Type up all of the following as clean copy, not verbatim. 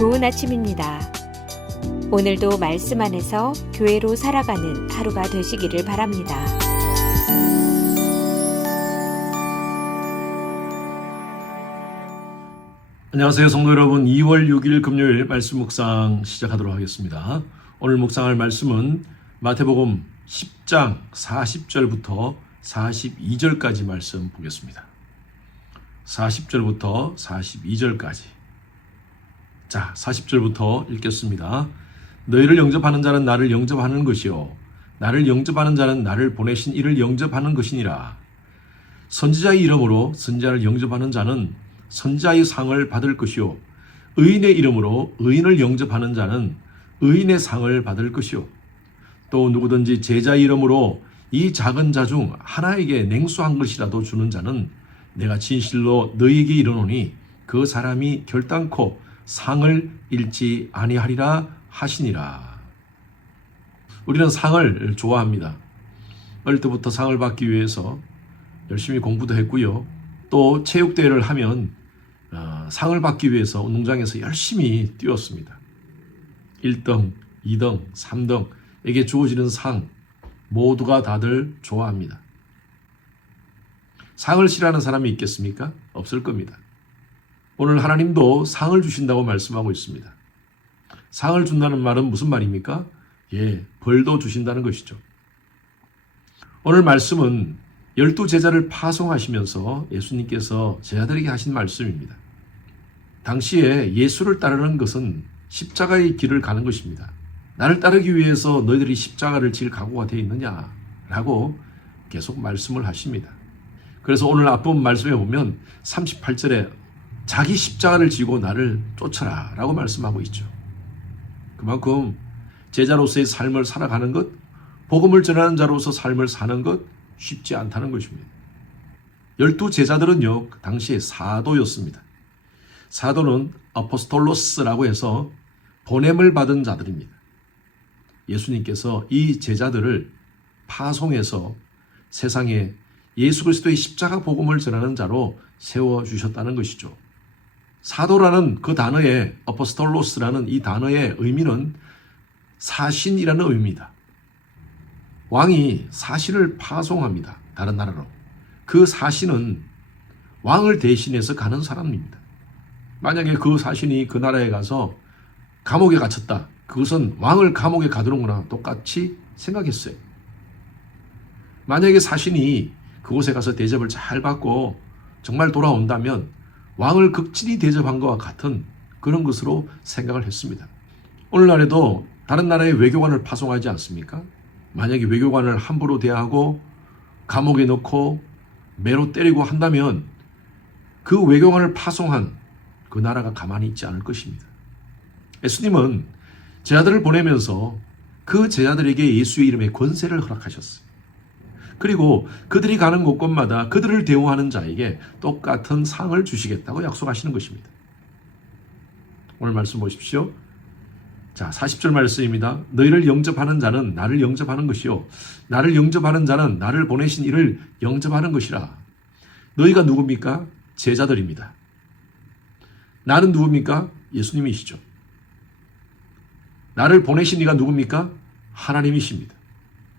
좋은 아침입니다. 오늘도 말씀 안에서 교회로 살아가는 하루가 되시기를 바랍니다. 안녕하세요, 성도 여러분. 2월 6일 금요일 말씀 묵상 시작하도록 하겠습니다. 오늘 묵상할 말씀은 마태복음 10장 40절부터 42절까지 말씀 보겠습니다. 40절부터 42절까지. 자, 40절부터 읽겠습니다. 너희를 영접하는 자는 나를 영접하는 것이요 나를 영접하는 자는 나를 보내신 이를 영접하는 것이니라. 선지자의 이름으로 선지자를 영접하는 자는 선지자의 상을 받을 것이요 의인의 이름으로 의인을 영접하는 자는 의인의 상을 받을 것이요 또 누구든지 제자의 이름으로 이 작은 자 중 하나에게 냉수한 것이라도 주는 자는 내가 진실로 너희에게 이르노니 그 사람이 결단코 상을 잃지 아니하리라 하시니라. 우리는 상을 좋아합니다. 어릴 때부터 상을 받기 위해서 열심히 공부도 했고요. 또 체육대회를 하면 상을 받기 위해서 운동장에서 열심히 뛰었습니다. 1등, 2등, 3등에게 주어지는 상 모두가 다들 좋아합니다. 상을 싫어하는 사람이 있겠습니까? 없을 겁니다. 오늘 하나님도 상을 주신다고 말씀하고 있습니다. 상을 준다는 말은 무슨 말입니까? 벌도 주신다는 것이죠. 오늘 말씀은 12제자를 파송하시면서 예수님께서 제자들에게 하신 말씀입니다. 당시에 예수를 따르는 것은 십자가의 길을 가는 것입니다. 나를 따르기 위해서 너희들이 십자가를 질 각오가 되어 있느냐라고 계속 말씀을 하십니다. 그래서 오늘 앞부분 말씀에 보면 38절에 자기 십자가를 지고 나를 쫓아라 라고 말씀하고 있죠. 그만큼 제자로서의 삶을 살아가는 것, 복음을 전하는 자로서 삶을 사는 것 쉽지 않다는 것입니다. 12제자들은요, 당시에 사도였습니다. 사도는 아포스톨로스라고 해서 보냄을 받은 자들입니다. 예수님께서 이 제자들을 파송해서 세상에 예수 그리스도의 십자가 복음을 전하는 자로 세워주셨다는 것이죠. 사도라는 그 단어의 아포스톨로스라는 이 단어의 의미는 사신이라는 의미입니다. 왕이 사신을 파송합니다. 다른 나라로. 그 사신은 왕을 대신해서 가는 사람입니다. 만약에 그 사신이 그 나라에 가서 감옥에 갇혔다. 그것은 왕을 감옥에 가두는 거나 똑같이 생각했어요. 만약에 사신이 그곳에 가서 대접을 잘 받고 정말 돌아온다면 왕을 극진히 대접한 것과 같은 그런 것으로 생각을 했습니다. 오늘날에도 다른 나라의 외교관을 파송하지 않습니까? 만약에 외교관을 함부로 대하고 감옥에 넣고 매로 때리고 한다면 그 외교관을 파송한 그 나라가 가만히 있지 않을 것입니다. 예수님은 제자들을 보내면서 그 제자들에게 예수의 이름의 권세를 허락하셨어요. 그리고 그들이 가는 곳곳마다 그들을 대우하는 자에게 똑같은 상을 주시겠다고 약속하시는 것입니다. 오늘 말씀 보십시오. 자, 40절 말씀입니다. 너희를 영접하는 자는 나를 영접하는 것이요 나를 영접하는 자는 나를 보내신 이를 영접하는 것이라. 너희가 누굽니까? 제자들입니다. 나는 누굽니까? 예수님이시죠. 나를 보내신 이가 누굽니까? 하나님이십니다.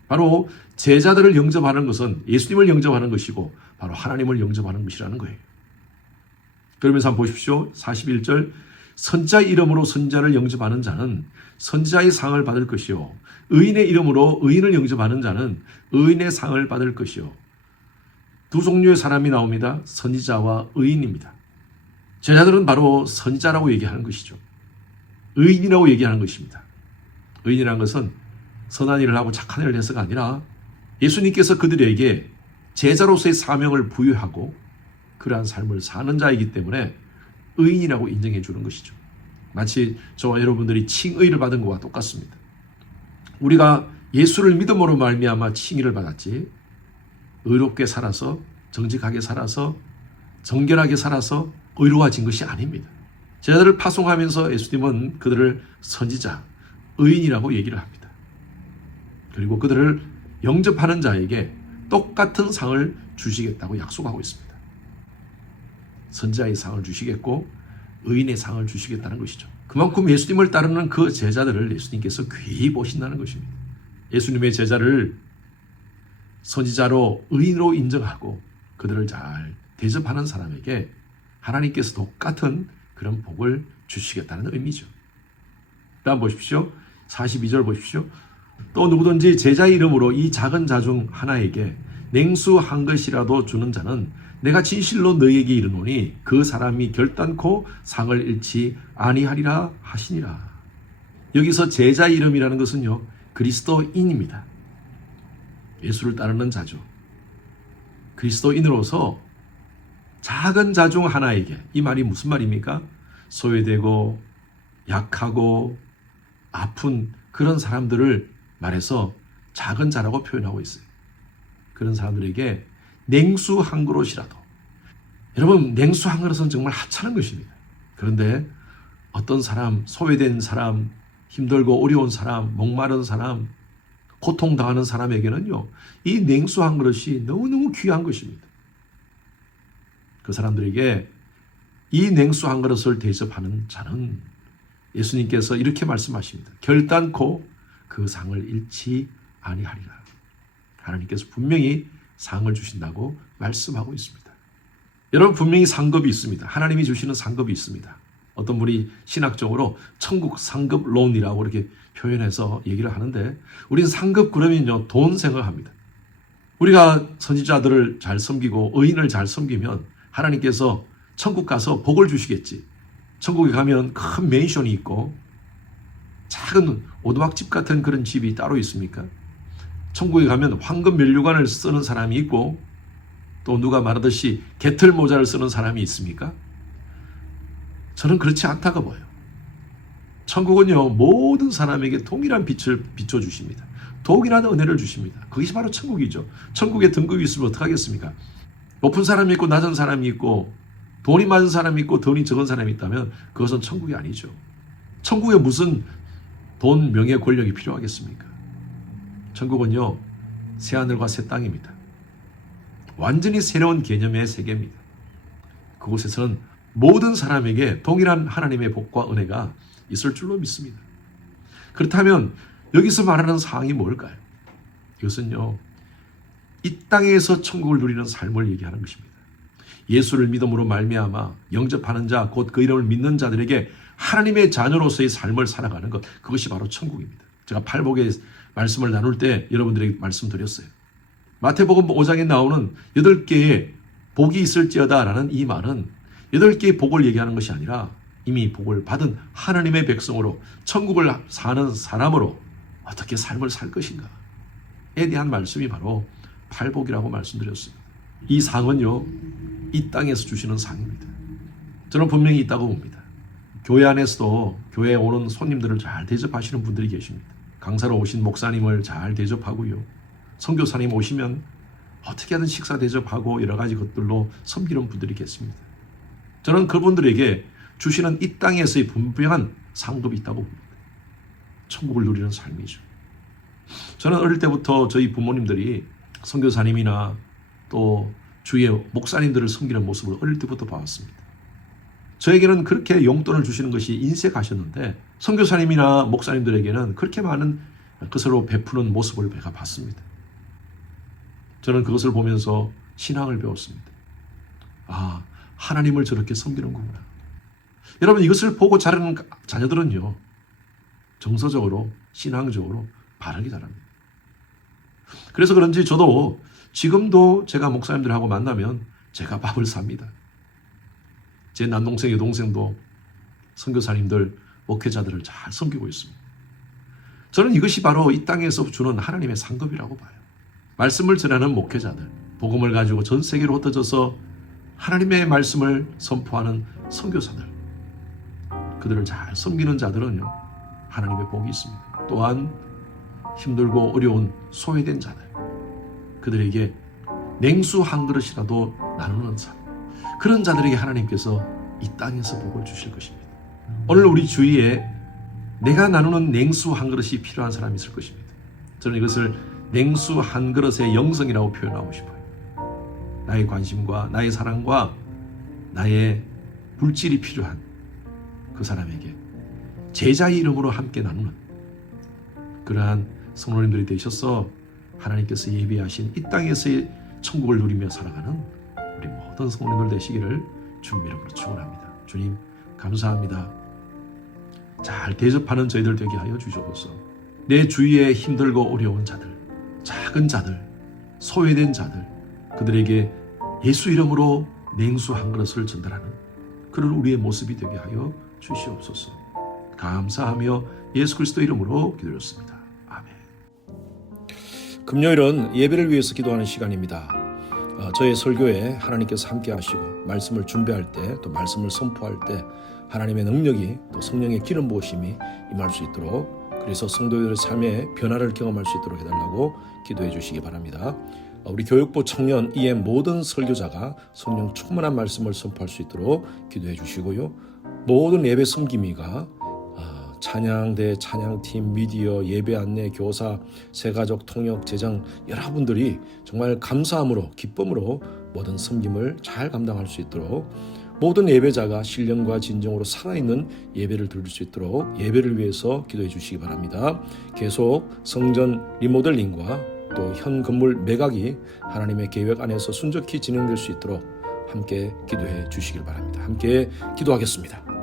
바로 제자들을 영접하는 것은 예수님을 영접하는 것이고 바로 하나님을 영접하는 것이라는 거예요. 그러면서 한번 보십시오. 41절 선지자의 이름으로 선지자를 영접하는 자는 선지자의 상을 받을 것이요 의인의 이름으로 의인을 영접하는 자는 의인의 상을 받을 것이요. 두 종류의 사람이 나옵니다. 선지자와 의인입니다. 제자들은 바로 선지자라고 얘기하는 것이죠. 의인이라고 얘기하는 것입니다. 의인이라는 것은 선한 일을 하고 착한 일을 해서가 아니라 예수님께서 그들에게 제자로서의 사명을 부여하고 그러한 삶을 사는 자이기 때문에 의인이라고 인정해 주는 것이죠. 마치 저와 여러분들이 칭의를 받은 것과 똑같습니다. 우리가 예수를 믿음으로 말미암아 칭의를 받았지 의롭게 살아서 정직하게 살아서 정결하게 살아서 의로워진 것이 아닙니다. 제자들을 파송하면서 예수님은 그들을 선지자, 의인이라고 얘기를 합니다. 그리고 그들을 영접하는 자에게 똑같은 상을 주시겠다고 약속하고 있습니다. 선지자의 상을 주시겠고 의인의 상을 주시겠다는 것이죠. 그만큼 예수님을 따르는 그 제자들을 예수님께서 귀히 보신다는 것입니다. 예수님의 제자를 선지자로 의인으로 인정하고 그들을 잘 대접하는 사람에게 하나님께서 똑같은 그런 복을 주시겠다는 의미죠. 다음 보십시오. 42절 보십시오. 또 누구든지 제자 이름으로 이 작은 자 중 하나에게 냉수 한 것이라도 주는 자는 내가 진실로 너희에게 이르노니 그 사람이 결단코 상을 잃지 아니하리라 하시니라. 여기서 제자 이름이라는 것은요, 그리스도인입니다. 예수를 따르는 자죠. 그리스도인으로서 작은 자 중 하나에게, 이 말이 무슨 말입니까? 소외되고 약하고 아픈 그런 사람들을 말해서 작은 자라고 표현하고 있어요. 그런 사람들에게 냉수 한 그릇이라도. 여러분, 냉수 한 그릇은 정말 하찮은 것입니다. 그런데 어떤 사람, 소외된 사람, 힘들고 어려운 사람, 목마른 사람, 고통당하는 사람에게는요, 이 냉수 한 그릇이 너무너무 귀한 것입니다. 그 사람들에게 이 냉수 한 그릇을 대접하는 자는 예수님께서 이렇게 말씀하십니다. 결단코 그 상을 잃지 아니하리라. 하나님께서 분명히 상을 주신다고 말씀하고 있습니다. 여러분, 분명히 상급이 있습니다. 하나님이 주시는 상급이 있습니다. 어떤 분이 신학적으로 천국 상급론이라고 이렇게 표현해서 얘기를 하는데, 우리는 상급 그러면요, 돈 생각합니다. 우리가 선지자들을 잘 섬기고 의인을 잘 섬기면 하나님께서 천국 가서 복을 주시겠지. 천국에 가면 큰 맨션이 있고 작은 오두막집 같은 그런 집이 따로 있습니까? 천국에 가면 황금 면류관을 쓰는 사람이 있고 또 누가 말하듯이 개털 모자를 쓰는 사람이 있습니까? 저는 그렇지 않다고 봐요. 천국은요, 모든 사람에게 동일한 빛을 비춰주십니다. 동일한 은혜를 주십니다. 그것이 바로 천국이죠. 천국에 등급이 있으면 어떡하겠습니까? 높은 사람이 있고 낮은 사람이 있고 돈이 많은 사람이 있고 돈이 적은 사람이 있다면 그것은 천국이 아니죠. 천국에 무슨 돈, 명예, 권력이 필요하겠습니까? 천국은요, 새하늘과 새 땅입니다. 완전히 새로운 개념의 세계입니다. 그곳에서는 모든 사람에게 동일한 하나님의 복과 은혜가 있을 줄로 믿습니다. 그렇다면 여기서 말하는 사항이 뭘까요? 이것은요, 이 땅에서 천국을 누리는 삶을 얘기하는 것입니다. 예수를 믿음으로 말미암아 영접하는 자, 곧 그 이름을 믿는 자들에게 하나님의 자녀로서의 삶을 살아가는 것, 그것이 바로 천국입니다. 제가 팔복의 말씀을 나눌 때 여러분들에게 말씀드렸어요. 마태복음 5장에 나오는 8개의 복이 있을지어다라는 이 말은 8개의 복을 얘기하는 것이 아니라 이미 복을 받은 하나님의 백성으로 천국을 사는 사람으로 어떻게 삶을 살 것인가에 대한 말씀이 바로 팔복이라고 말씀드렸습니다. 이 상은요, 이 땅에서 주시는 상입니다. 저는 분명히 있다고 봅니다. 교회 안에서도 교회에 오는 손님들을 잘 대접하시는 분들이 계십니다. 강사로 오신 목사님을 잘 대접하고요. 선교사님 오시면 어떻게 하든 식사 대접하고 여러 가지 것들로 섬기는 분들이 계십니다. 저는 그분들에게 주시는 이 땅에서의 분명한 상급이 있다고 봅니다. 천국을 누리는 삶이죠. 저는 어릴 때부터 저희 부모님들이 선교사님이나 또 주의 목사님들을 섬기는 모습을 어릴 때부터 봐왔습니다. 저에게는 그렇게 용돈을 주시는 것이 인색하셨는데 선교사님이나 목사님들에게는 그렇게 많은 것으로 베푸는 모습을 제가 봤습니다. 저는 그것을 보면서 신앙을 배웠습니다. 아, 하나님을 저렇게 섬기는 거구나. 여러분, 이것을 보고 자라는 자녀들은요, 정서적으로, 신앙적으로 바르게 자랍니다. 그래서 그런지 저도 지금도 제가 목사님들하고 만나면 제가 밥을 삽니다. 제 남동생, 여동생도 선교사님들, 목회자들을 잘 섬기고 있습니다. 저는 이것이 바로 이 땅에서 주는 하나님의 상급이라고 봐요. 말씀을 전하는 목회자들, 복음을 가지고 전 세계로 흩어져서 하나님의 말씀을 선포하는 선교사들, 그들을 잘 섬기는 자들은요, 하나님의 복이 있습니다. 또한 힘들고 어려운 소외된 자들, 그들에게 냉수 한 그릇이라도 나누는 삶, 그런 자들에게 하나님께서 이 땅에서 복을 주실 것입니다. 오늘 우리 주위에 내가 나누는 냉수 한 그릇이 필요한 사람이 있을 것입니다. 저는 이것을 냉수 한 그릇의 영성이라고 표현하고 싶어요. 나의 관심과 나의 사랑과 나의 물질이 필요한 그 사람에게 제자의 이름으로 함께 나누는 그러한 성도님들이 되셔서 하나님께서 예비하신 이 땅에서의 천국을 누리며 살아가는 우리 모든 성도님들 되시기를 주님 이름으로 축원합니다. 주님 감사합니다. 잘 대접하는 저희들 되게 하여 주셔서 내 주위에 힘들고 어려운 자들, 작은 자들, 소외된 자들, 그들에게 예수 이름으로 냉수 한 그릇을 전달하는 그런 우리의 모습이 되게 하여 주시옵소서. 감사하며 예수 그리스도 이름으로 기도드렸습니다. 아멘. 금요일은 예배를 위해서 기도하는 시간입니다. 저의 설교에 하나님께서 함께 하시고 말씀을 준비할 때 또 말씀을 선포할 때 하나님의 능력이 또 성령의 기름 부으심이 임할 수 있도록, 그래서 성도들의 삶에 변화를 경험할 수 있도록 해달라고 기도해 주시기 바랍니다. 우리 교육부 청년 이의 모든 설교자가 성령 충만한 말씀을 선포할 수 있도록 기도해 주시고요. 모든 예배 섬김이가 찬양대, 찬양팀, 미디어, 예배 안내, 교사, 새가족, 통역, 제장 여러분들이 정말 감사함으로 기쁨으로 모든 섬김을 잘 감당할 수 있도록, 모든 예배자가 신령과 진정으로 살아있는 예배를 드릴 수 있도록 예배를 위해서 기도해 주시기 바랍니다. 계속 성전 리모델링과 또 현 건물 매각이 하나님의 계획 안에서 순적히 진행될 수 있도록 함께 기도해 주시길 바랍니다. 함께 기도하겠습니다.